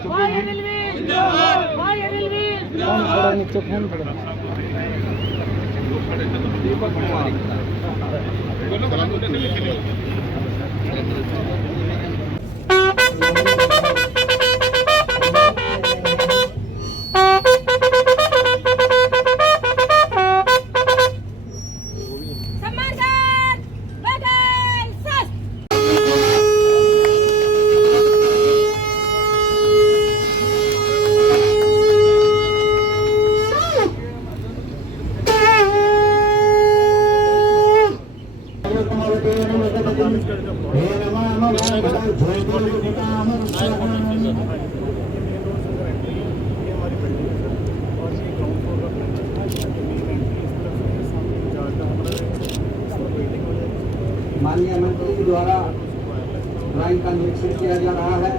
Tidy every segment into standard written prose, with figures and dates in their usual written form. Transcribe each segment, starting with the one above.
थोड़ा नीचे फोन खड़ा माननीय मंत्री जी द्वारा ड्राइंग का निरीक्षण किया जा रहा है।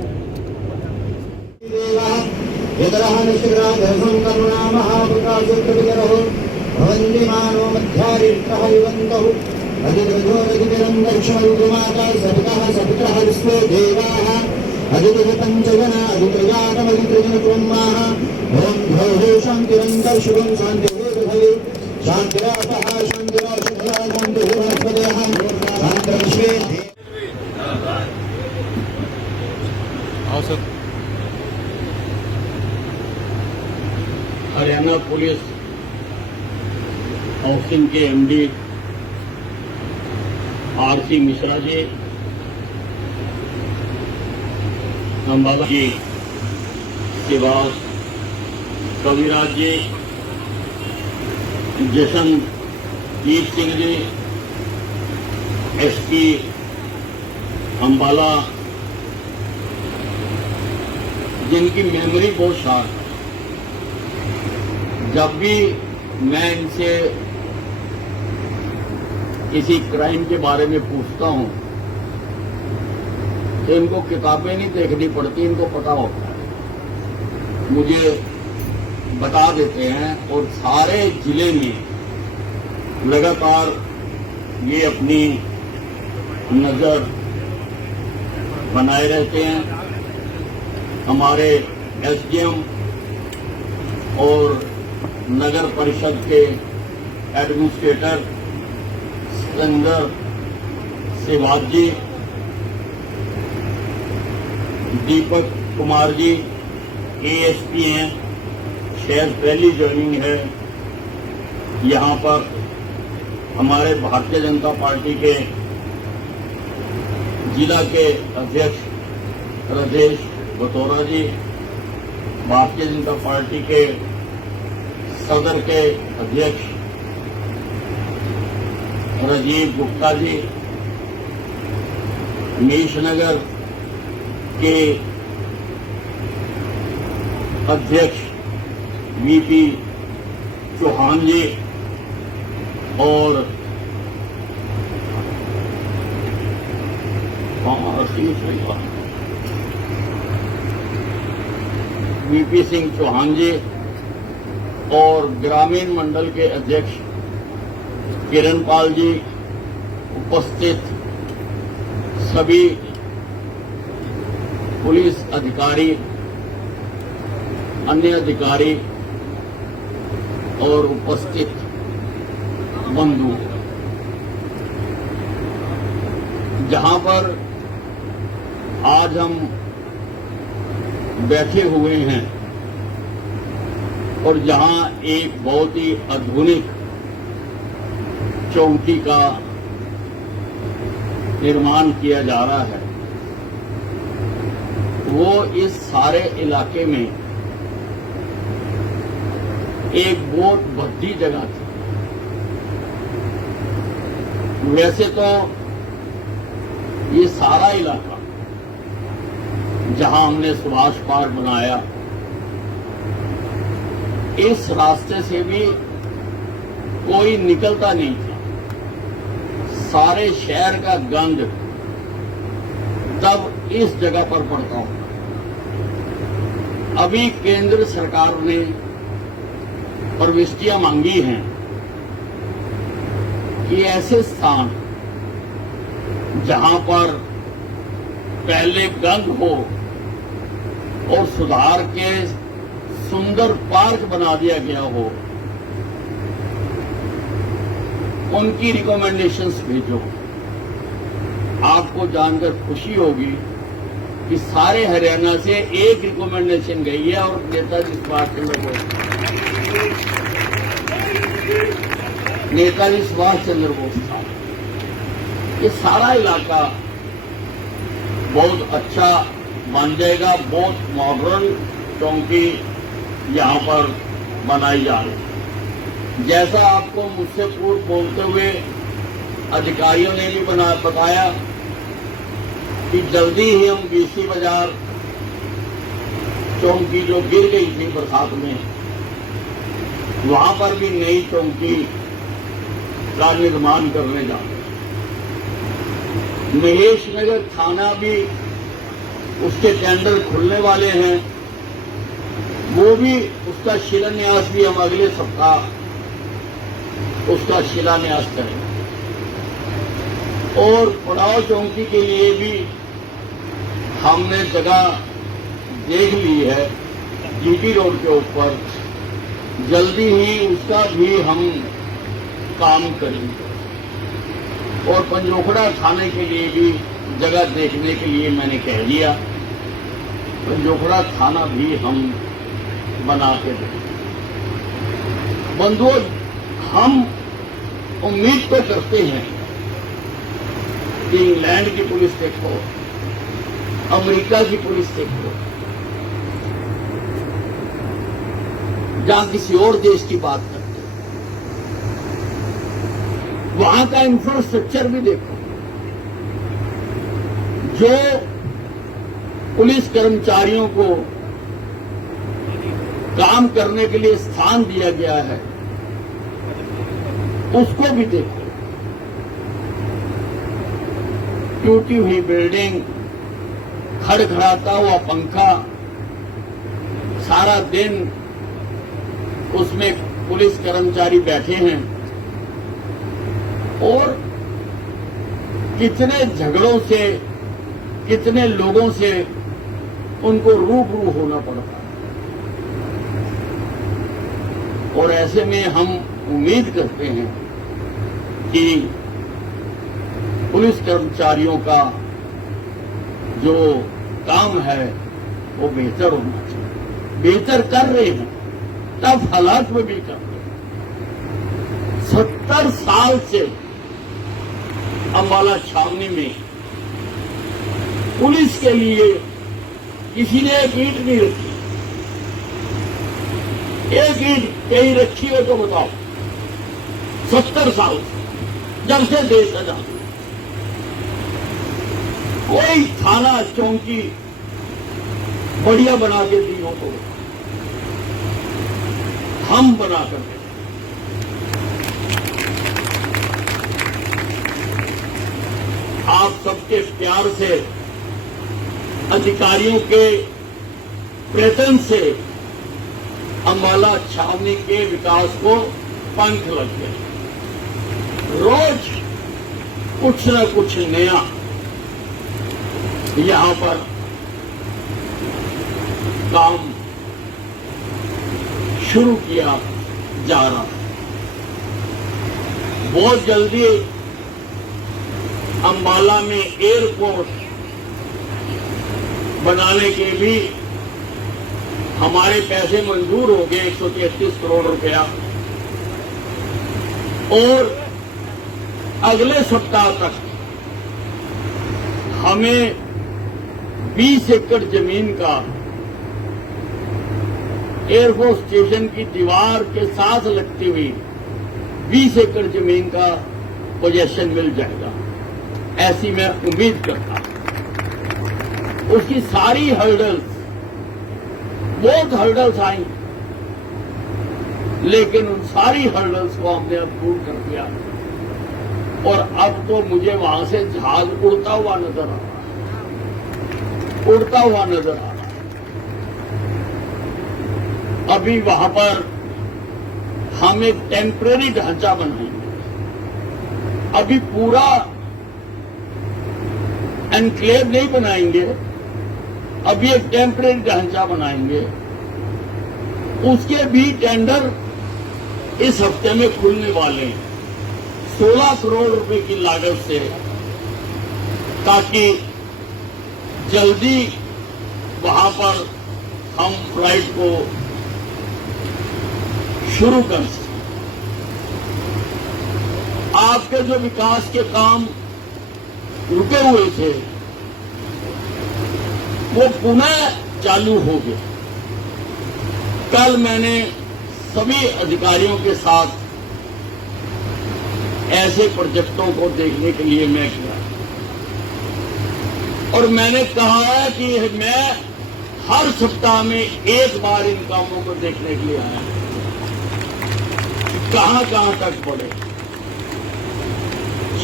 हरियाणा पुलिस हाउसिंग के एमडी आरसी मिश्रा जी, अम्बाला जी, शिवास कविराज जी, जशनजीत सिंह जी, एसपी अम्बाला, जिनकी मेमोरी बहुत शार्प है। जब भी मैं इनसे किसी क्राइम के बारे में पूछता हूं तो इनको किताबें नहीं देखनी पड़ती, इनको पता होता है, मुझे बता देते हैं और सारे जिले में लगातार ये अपनी नजर बनाए रहते हैं। हमारे एसडीएम और नगर परिषद के एडमिनिस्ट्रेटर सिकंदर सेवाग जी, दीपक कुमार जी एएसपी हैं, शहर पहली ज्वाइनिंग है। यहां पर हमारे भारतीय जनता पार्टी के जिला के अध्यक्ष राजेश बतौरा जी, भारतीय जनता पार्टी के सदर के अध्यक्ष राजीव गुप्ता जी, मीशनगर के अध्यक्ष वीपी चौहान जी और वीपी सिंह चौहान जी और ग्रामीण मंडल के अध्यक्ष किरण पाल जी, उपस्थित सभी पुलिस अधिकारी, अन्य अधिकारी और उपस्थित बंधु, जहां पर आज हम बैठे हुए हैं और जहां एक बहुत ही आधुनिक चौकी का निर्माण किया जा रहा है, वो इस सारे इलाके में एक बहुत भद्दी जगह थी। वैसे तो ये सारा इलाका जहां हमने सुभाष पार्क बनाया, इस रास्ते से भी कोई निकलता नहीं था। सारे शहर का गंद तब इस जगह पर पड़ता होगा। अभी केंद्र सरकार ने प्रविष्टियां मांगी हैं कि ऐसे स्थान जहां पर पहले गंद हो और सुधार के सुंदर पार्क बना दिया गया हो, उनकी रिकमेंडेशंस भेजो। आपको जानकर खुशी होगी कि सारे हरियाणा से एक रिकमेंडेशन गई है और नेताजी सुभाष चंद्र बोस साहब। ये सारा इलाका बहुत अच्छा बन जाएगा। बहुत मॉडर्न चौकी यहां पर बनाई जा रही है। जैसा आपको मुझसे पूर्व बोलते हुए अधिकारियों ने भी बताया कि जल्दी ही हम बीसी बाजार चौकी जो गिर गई थी बरसात में, वहां पर भी नई चौकी का निर्माण करने जा रहे हैं। महेश नगर थाना भी उसके टेंडर खुलने वाले हैं, वो भी उसका शिलान्यास भी हम अगले सप्ताह उसका शिलान्यास करेंगे। और पड़ाव चौकी के लिए भी हमने जगह देख ली है जीटी रोड के ऊपर। जल्दी ही उसका भी हम काम करेंगे। और पंजोखड़ा थाने के लिए भी जगह देखने के लिए मैंने कह दिया। पंजोखड़ा थाना भी हम बना के देंगे। बंधुओं, हम उम्मीद तो करते हैं कि इंग्लैंड की पुलिस देखो, अमेरिका की पुलिस देखो, जहां किसी और देश की बात करते हैं, वहां का इंफ्रास्ट्रक्चर भी देखो। जो पुलिस कर्मचारियों को काम करने के लिए स्थान दिया गया है, उसको भी देखो। टूटी हुई बिल्डिंग, खड़खड़ाता हुआ पंखा, सारा दिन उसमें पुलिस कर्मचारी बैठे हैं और कितने झगड़ों से, कितने लोगों से उनको रूबरू होना पड़ता है। और ऐसे में हम उम्मीद करते हैं कि पुलिस कर्मचारियों का जो काम है वो बेहतर होना चाहिए। बेहतर कर रहे हैं, टफ हालात में भी कर रहे हैं। 70 साल से अंबाला छावनी में पुलिस के लिए किसी ने एक ईंट नहीं रखी। एक ईंट कहीं रखी हो तो बताओ। 70 साल से, जब से देश आजाद, कोई थाना चौकी बढ़िया बना के दी हो तो हम बना कर दें। आप सबके प्यार से, अधिकारियों के प्रयत्न से अंबाला छावनी के विकास को पंख लग गए। रोज कुछ न कुछ नया यहां पर काम शुरू किया जा रहा है। बहुत जल्दी अंबाला में एयरपोर्ट बनाने के भी हमारे पैसे मंजूर हो गए, 133 करोड़ रुपया। और अगले सप्ताह तक हमें 20 एकड़ जमीन का एयरफोर्स स्टेशन की दीवार के साथ लगती हुई 20 एकड़ जमीन का पोजेशन मिल जाएगा, ऐसी मैं उम्मीद करता हूं। उसकी सारी हर्डल्स, बहुत हर्डल्स आई, लेकिन उन सारी हर्डल्स को हमने अब दूर कर दिया और अब तो मुझे वहां से जहाज उड़ता हुआ नजर आ रहा है, उड़ता हुआ नजर आ रहा है। अभी वहां पर हम एक टेम्परेरी ढांचा बनाएंगे। अभी पूरा एनक्लेव नहीं बनाएंगे, अभी एक टेम्परेरी ढांचा बनाएंगे, उसके भी टेंडर इस हफ्ते में खुलने वाले हैं 16 करोड़ रुपए की लागत से, ताकि जल्दी वहां पर हम फ्लाइट को शुरू कर सकें। आपके जो विकास के काम रुके हुए थे वो पुनः चालू हो गए। कल मैंने सभी अधिकारियों के साथ ऐसे प्रोजेक्टों को देखने के लिए मैं गया और मैंने कहा है कि मैं हर सप्ताह में एक बार इन कामों को देखने के लिए आया, कहां कहां तक बढ़े।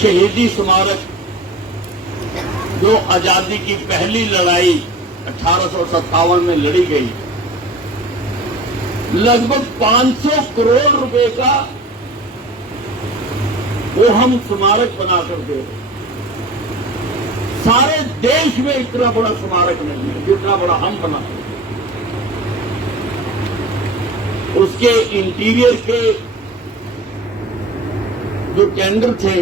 शहीदी स्मारक जो आजादी की पहली लड़ाई 1857 में लड़ी गई, लगभग 500 करोड़ रुपए का वो हम स्मारक बनाकर दे रहे। सारे देश में इतना बड़ा स्मारक नहीं है जितना बड़ा हम बना। उसके इंटीरियर के जो टेंडर थे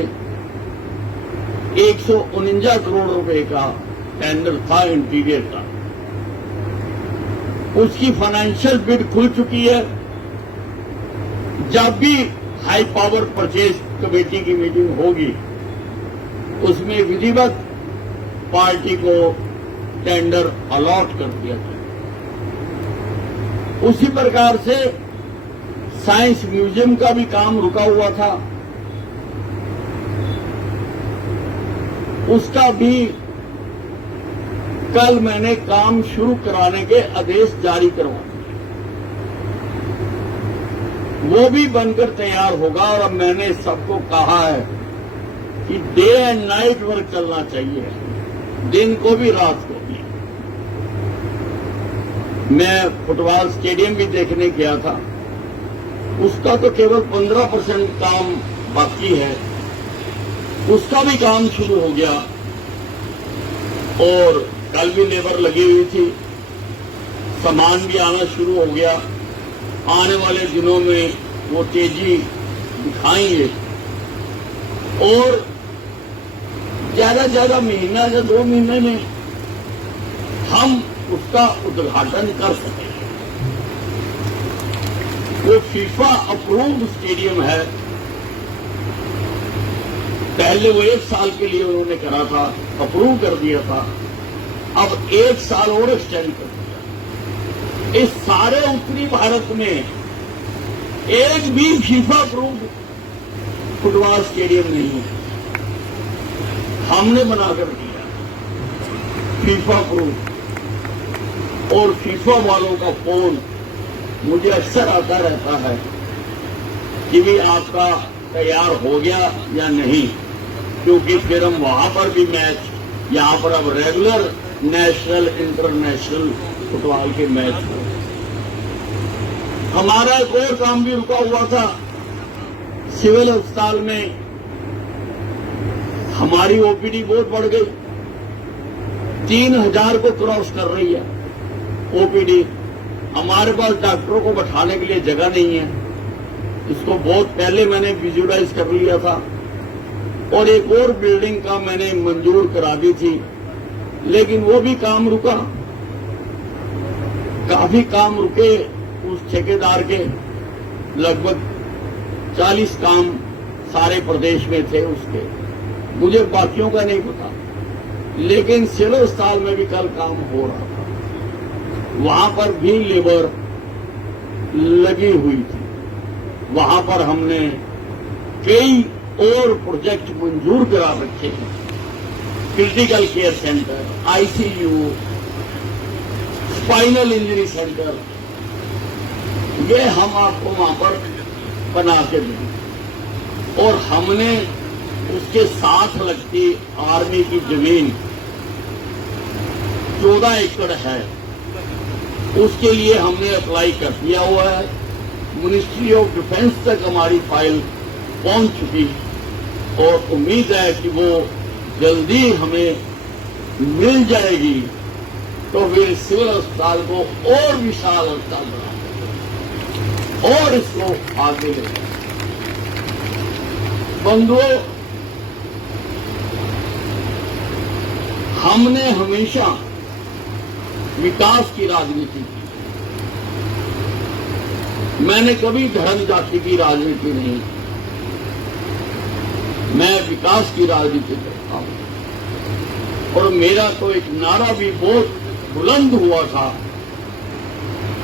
149 करोड़ रुपए का टेंडर था इंटीरियर का, उसकी फाइनेंशियल बिड खुल चुकी है। जब भी हाई पावर परचेज कमेटी की मीटिंग होगी उसमें विधिवत पार्टी को टेंडर अलॉट कर दिया जाए। उसी प्रकार से साइंस म्यूजियम का भी काम रुका हुआ था, उसका भी कल मैंने काम शुरू कराने के आदेश जारी करवा दिए। वो भी बनकर तैयार होगा और अब मैंने सबको कहा है कि डे एंड नाइट वर्क चलना चाहिए, दिन को भी रात को भी। मैं फुटबॉल स्टेडियम भी देखने गया था, उसका तो केवल 15% काम बाकी है, उसका भी काम शुरू हो गया और कल भी लेबर लगी हुई थी, सामान भी आना शुरू हो गया। आने वाले दिनों में वो तेजी दिखाएंगे और ज्यादा से ज्यादा महीना या 2 महीने में हम उसका उद्घाटन कर सकेंगे। वो फीफा अप्रूव्ड स्टेडियम है। पहले वो 1 साल के लिए उन्होंने करा था, अप्रूव कर दिया था, अब 1 साल और एक्सटेंड कर दिया। इस सारे उत्तरी भारत में एक भी फीफा अप्रूव्ड फुटबॉल स्टेडियम नहीं है, हमने बनाकर दिया फीफा अप्रूव्ड। और फीफा वालों का फोन मुझे अक्सर आता रहता है कि भी आपका तैयार हो गया या नहीं, क्योंकि फिर हम वहां पर भी मैच, यहां पर अब रेगुलर नेशनल इंटरनेशनल फुटबॉल के मैच हो। हमारा एक और काम भी रुका हुआ था, सिविल अस्पताल में हमारी ओपीडी बहुत बढ़ गई, 3000 को क्रॉस कर रही है ओपीडी। हमारे पास डॉक्टरों को बैठाने के लिए जगह नहीं है, इसको बहुत पहले मैंने विजुअलाइज कर लिया था और एक और बिल्डिंग का मैंने मंजूर करा दी थी, लेकिन वो भी काम रुका। काफी काम रुके, उस ठेकेदार के लगभग 40 काम सारे प्रदेश में थे उसके, मुझे बाकियों का नहीं पता, लेकिन सिविल अस्पताल में भी कल काम हो रहा था, वहां पर भी लेबर लगी हुई थी। वहां पर हमने कई और प्रोजेक्ट मंजूर करा रखे हैं, critical care centre, ICU, spinal injury centre, ये हम आपको वहां पर बना के देंगे। और हमने उसके साथ लगती आर्मी की जमीन 14 एकड़ है, उसके लिए हमने अप्लाई कर दिया हुआ है। मिनिस्ट्री ऑफ डिफेंस तक हमारी फाइल पहुंच चुकी और उम्मीद है कि वो जल्दी हमें मिल जाएगी तो फिर सिविल अस्पताल को और विशाल अस्पताल बनाओ और इसको आगे ले जाओ। बंधुओं, हमने हमेशा विकास की राजनीति की। मैंने कभी धर्म जाति की राजनीति नहीं, मैं विकास की राजनीति करता हूं। और मेरा तो एक नारा भी बहुत बुलंद हुआ था,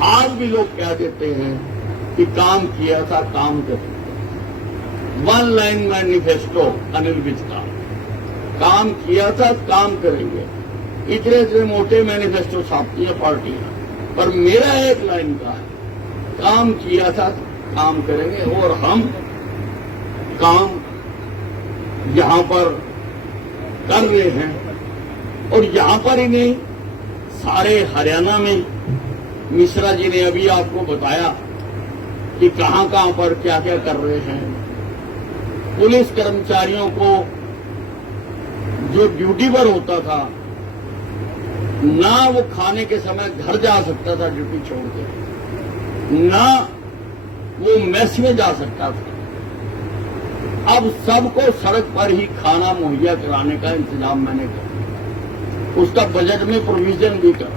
आज भी लोग कह देते हैं कि काम किया था, काम कर। One line manifesto Anil Vij का, काम किया था, काम करेंगे। इतने इतने मोटे मैनिफेस्टो छापती है पार्टियां, पर मेरा एक लाइन का है, काम किया था, काम करेंगे। और हम काम यहां पर कर रहे हैं, और यहां पर ही नहीं, सारे हरियाणा में। मिश्रा जी ने अभी आपको बताया कि कहां कहां पर क्या क्या कर रहे हैं। पुलिस कर्मचारियों को जो ड्यूटी पर होता था, ना वो खाने के समय घर जा सकता था ड्यूटी छोड़ के, ना वो मेस में जा सकता था। अब सबको सड़क पर ही खाना मुहैया कराने का इंतजाम मैंने किया, उसका बजट में प्रोविजन भी कर।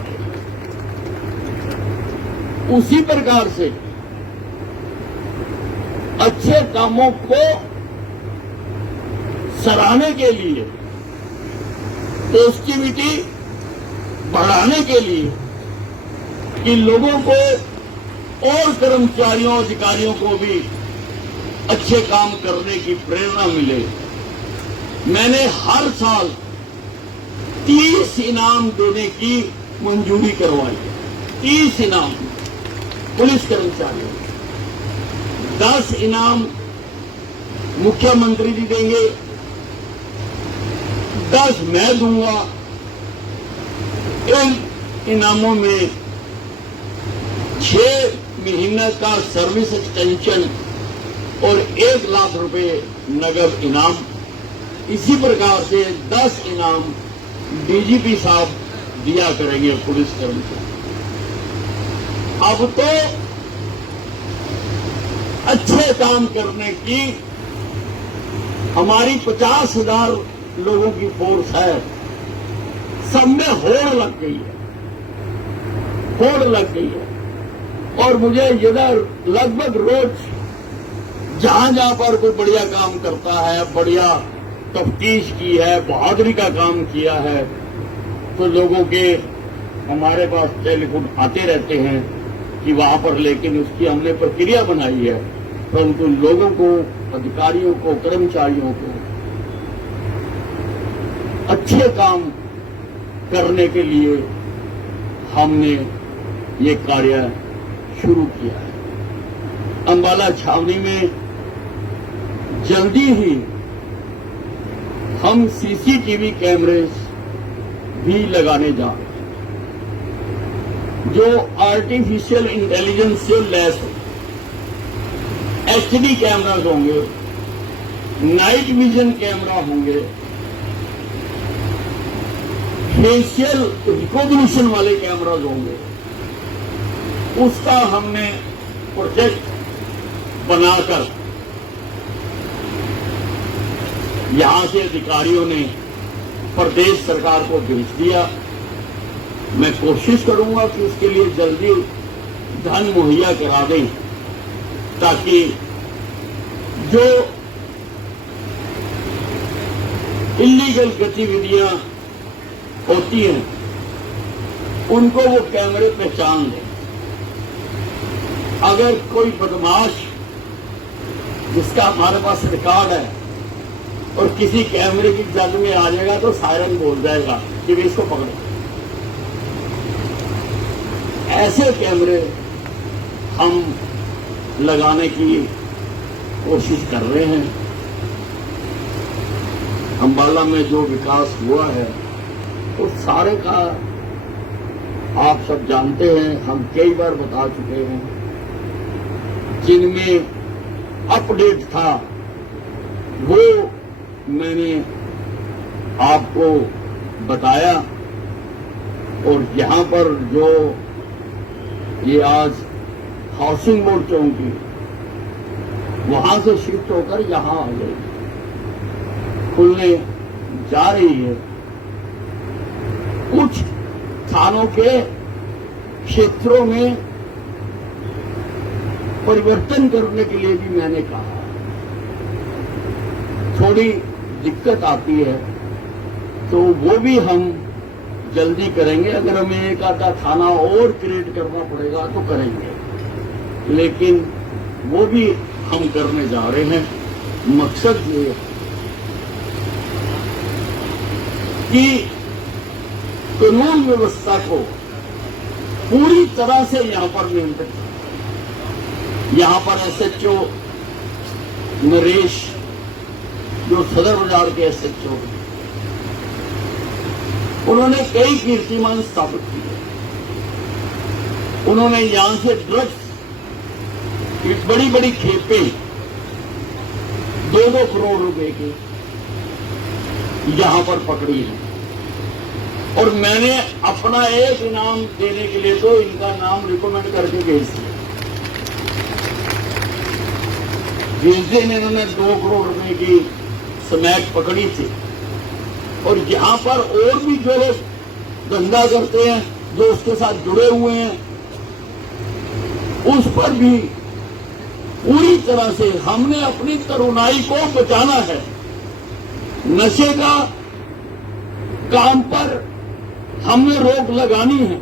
उसी प्रकार से अच्छे कामों को सराहने के लिए, पॉजिटिविटी बढ़ाने के लिए, कि लोगों को और कर्मचारियों अधिकारियों को भी अच्छे काम करने की प्रेरणा मिले, मैंने हर साल 30 इनाम देने की मंजूरी करवाई है। 30 इनाम पुलिस कर्मचारियों, 10 इनाम मुख्यमंत्री जी देंगे, 10 मैं दूंगा। इन इनामों में 6 महीने का सर्विस एक्सटेंशन और 1 लाख रुपए नगद इनाम। इसी प्रकार से 10 इनाम डीजीपी साहब दिया करेंगे पुलिस कर्मचारी। अब तो अच्छे काम करने की हमारी 50,000 लोगों की फोर्स है, सब में होड़ लग गई है, होड़ लग गई है। और मुझे इधर लगभग रोज जहां जहां पर कोई बढ़िया काम करता है, बढ़िया तफ्तीश की है, बहादुरी का काम किया है, तो लोगों के हमारे पास टेलीफोन आते रहते हैं कि वहां पर, लेकिन उसकी हमने प्रक्रिया बनाई है, परंतु लोगों को, अधिकारियों को, कर्मचारियों को अच्छे काम करने के लिए हमने ये कार्य शुरू किया है। अंबाला छावनी में जल्दी ही हम सीसीटीवी कैमरे भी लगाने जा रहे हैं, जो आर्टिफिशियल इंटेलिजेंस से लैस हो। एचडी कैमराज होंगे, नाइट विजन कैमरा होंगे, फेशियल रिकॉग्निशन वाले कैमराज होंगे। उसका हमने प्रोजेक्ट बनाकर यहां से अधिकारियों ने प्रदेश सरकार को भेज दिया। मैं कोशिश करूंगा कि उसके लिए जल्दी धन मुहैया करा दें, ताकि जो इल्लीगल गतिविधियां होती हैं उनको वो कैमरे पहचान लें। अगर कोई बदमाश जिसका हमारे पास रिकॉर्ड है और किसी कैमरे की जद में आ जाएगा तो सायरन बोल जाएगा कि भी इसको पकड़ो। ऐसे कैमरे हम लगाने की कोशिश कर रहे हैं। अंबाला में जो विकास हुआ है वो सारे का आप सब जानते हैं, हम कई बार बता चुके हैं। जिनमें अपडेट था वो मैंने आपको बताया। और यहाँ पर जो ये आज हाउसिंग बोर्ड चौकी वहां से शिफ्ट होकर यहाँ आ गई, खुलने जा रही है। कुछ थानों के क्षेत्रों में परिवर्तन करने के लिए भी मैंने कहा, थोड़ी दिक्कत आती है तो वो भी हम जल्दी करेंगे। अगर हमें एक आधा थाना और क्रिएट करना पड़ेगा तो करेंगे, लेकिन वो भी हम करने जा रहे हैं। मकसद ये कि कानून व्यवस्था को पूरी तरह से यहां पर नियंत्रित करें। यहां पर एसएचओ नरेश, जो सदर बाजार के एसएचओ, उन्होंने कई कीर्तिमान स्थापित किए। उन्होंने यहां से ड्रग्स की बड़ी बड़ी खेपें 2-2 करोड़ रुपए की यहां पर पकड़ी है। और मैंने अपना एक इनाम देने के लिए तो इनका नाम रिकमेंड करके भेज दिया। जिस दिन इन्होंने 2 करोड़ रुपए की स्मैक पकड़ी थी, और यहां पर और भी जो लोग धंधा करते हैं, जो उसके साथ जुड़े हुए हैं, उस पर भी पूरी तरह से हमने अपनी तरुणाई को बचाना है। नशे का काम पर हमने रोक लगानी है।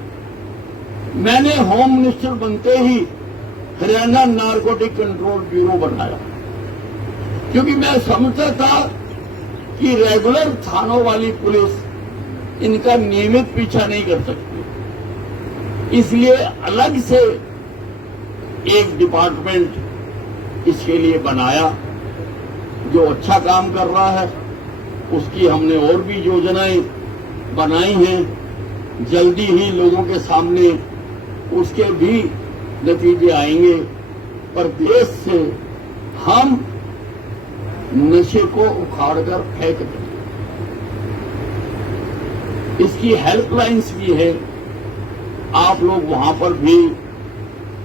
मैंने होम मिनिस्टर बनते ही हरियाणा नारकोटिक कंट्रोल ब्यूरो बनाया, क्योंकि मैं समझता था कि रेगुलर थानों वाली पुलिस इनका नियमित पीछा नहीं कर सकती, इसलिए अलग से एक डिपार्टमेंट इसके लिए बनाया जो अच्छा काम कर रहा है। उसकी हमने और भी योजनाएं बनाई हैं, जल्दी ही लोगों के सामने उसके भी नतीजे आएंगे। पर देश से हम नशे को उखाड़कर फेंक दें। इसकी हेल्पलाइंस भी है, आप लोग वहां पर भी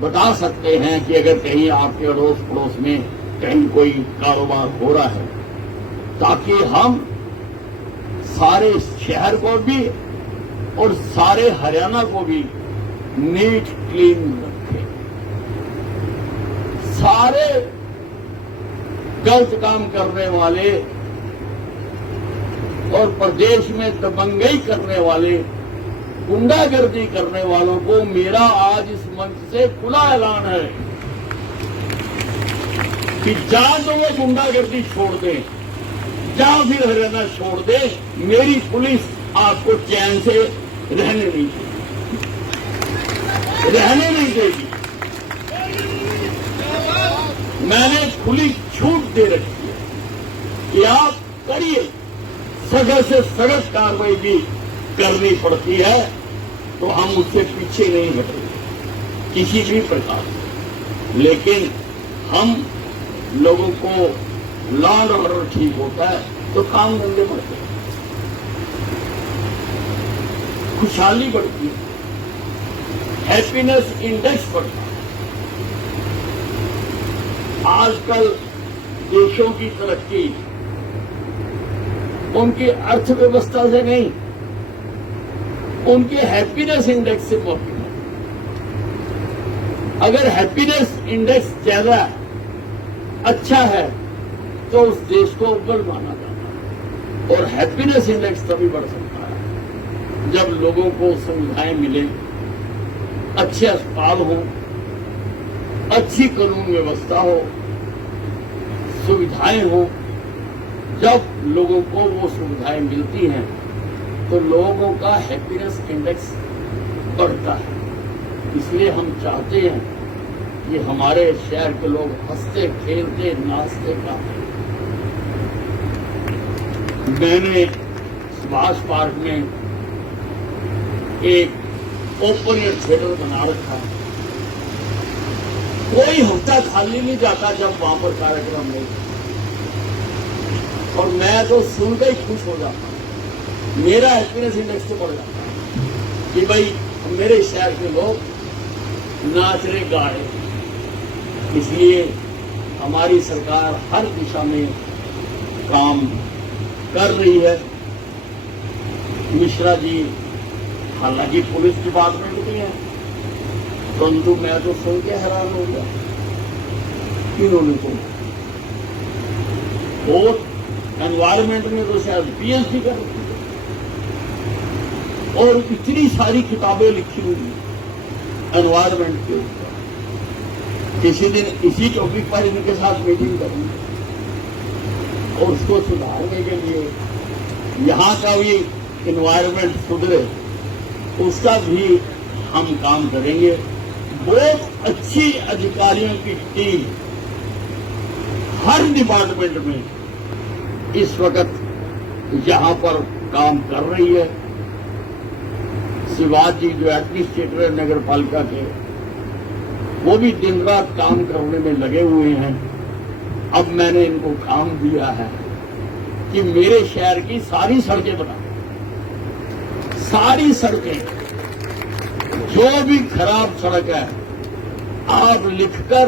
बता सकते हैं कि अगर कहीं आपके अड़ोस पड़ोस में कहीं कोई कारोबार हो रहा है, ताकि हम सारे शहर को भी और सारे हरियाणा को भी नीट क्लीन रखें। सारे गलत काम करने वाले और प्रदेश में दबंगई करने वाले, गुंडागर्दी करने वालों को मेरा आज इस मंच से खुला ऐलान है कि जा तो वो गुंडागर्दी छोड़ दें, या फिर हरियाणा छोड़ दे। मेरी पुलिस आपको चैन से रहने नहीं देगी। मैंने खुली छूट दे रखी है कि आप करिए, सख्त से सख्त कार्रवाई भी करनी पड़ती है तो हम उससे पीछे नहीं हटेंगे किसी भी प्रकार से। लेकिन हम लोगों को लॉ एंड ऑर्डर ठीक होता है तो काम धंधे बढ़ते हैं, खुशहाली बढ़ती है, हैप्पीनेस इंडेक्स बढ़ता है। आजकल देशों की तरक्की उनकी अर्थव्यवस्था से नहीं, उनके हैप्पीनेस इंडेक्स से बढ़ती है। अगर हैप्पीनेस इंडेक्स ज्यादा अच्छा है तो उस देश को अव्वल माना जाता है। और हैप्पीनेस इंडेक्स तभी बढ़ सकता है जब लोगों को सुविधाएं मिले, अच्छे अस्पताल हो, अच्छी कानून व्यवस्था हो, सुविधाएं हो। जब लोगों को वो सुविधाएं मिलती हैं तो लोगों का हैप्पीनेस इंडेक्स बढ़ता है। इसलिए हम चाहते हैं कि हमारे शहर के लोग हंसते खेलते नाचते गाते। मैंने सुभाष पार्क में एक ओपन एयर थिएटर बना रखा है। कोई हफ्ता खाली नहीं जाता जब वहां पर कार्यक्रम नहीं, और मैं तो सुनकर ही खुश हो जाता हूं। मेरा हैप्पीनेस इंडेक्स तो बढ़ जाता है। कि भाई मेरे शहर के लोग नाच रहे गा रहे। इसलिए हमारी सरकार हर दिशा में काम कर रही है। मिश्रा जी हालांकि पुलिस डिपार्टमेंट में है, परंतु मैं तो सुन के हैरान हो गया इन्होंने तो और एनवायरमेंट में तो शायद पीएचडी कर रही है और इतनी सारी किताबें लिखी हुई एनवायरमेंट के ऊपर। किसी दिन इसी टॉपिक पर इनके साथ मीटिंग करूंगी और उसको सुधारने के लिए यहाँ का भी एनवायरमेंट सुधरे उसका भी हम काम करेंगे। बहुत अच्छी अधिकारियों की टीम हर डिपार्टमेंट में इस वक्त यहां पर काम कर रही है। शिवाज जी जो एडमिनिस्ट्रेटर है नगर पालिका के, वो भी दिन रात काम करने में लगे हुए हैं। अब मैंने इनको काम दिया है कि मेरे शहर की सारी सड़कें बना, सारी सड़कें जो भी खराब सड़क है आप लिखकर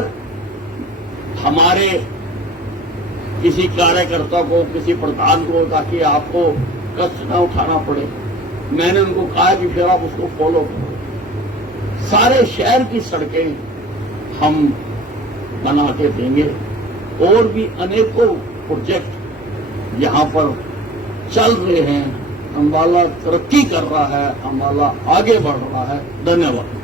हमारे किसी कार्यकर्ता को, किसी प्रधान को, ताकि आपको कष्ट न उठाना पड़े। मैंने उनको कहा कि फिर आप उसको फॉलो करो। सारे शहर की सड़कें हम बना के देंगे और भी अनेकों प्रोजेक्ट यहां पर चल रहे हैं। अंबाला तरक्की कर रहा है, अंबाला आगे बढ़ रहा है। धन्यवाद।